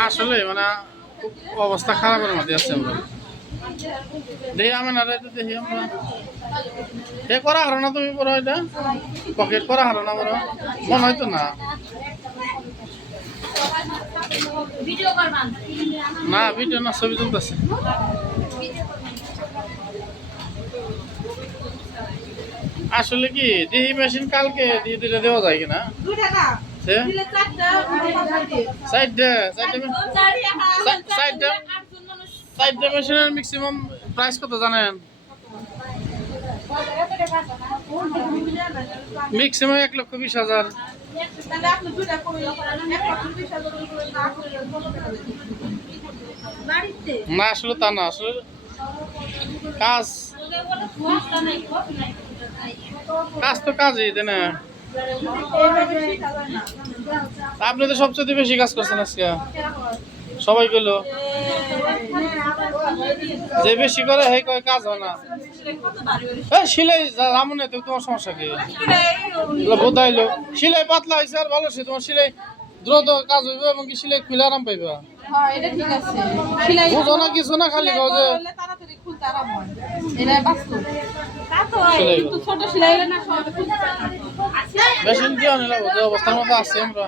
আসলে মানে খুব অবস্থা খারাপের মধ্যে আছে আমরা। দেখি আমি না দেখি আমরা এ করা হারো না তুমি বড় এটা পকেট করা হারো না বড় মনে হয়তো না না ভিডিও না ছবি তুলতেছে আসলে কি দেহি মেশিন কালকে দিয়ে দিলে দেওয়া যায় কিনা সাইডটা মেশিনের ম্যাক্সিমাম প্রাইস কত জানেন ম্যাক্সিমাম 1,20,000 না আসলে তা না আসলে কাজ কাজ তো কাজই তাই না আপনি তো সবচেয়ে বেশি কাজ করছেন আজকে সবাই গেল যে বেশি করে হে কয় কাজ হয় না সিলাই রামু নেই তোমার সমস্যা কি বোধাইলো সিলাই পাতলা হয়েছে আর ভালো সে তোমার সিলাই দ্রুত কাজ হইবে এবং কি সিলাই খুলে আরাম পাইবা বুঝো না কিছু না খালি যে মেশিন কি অবস্থার মতো আছে আমরা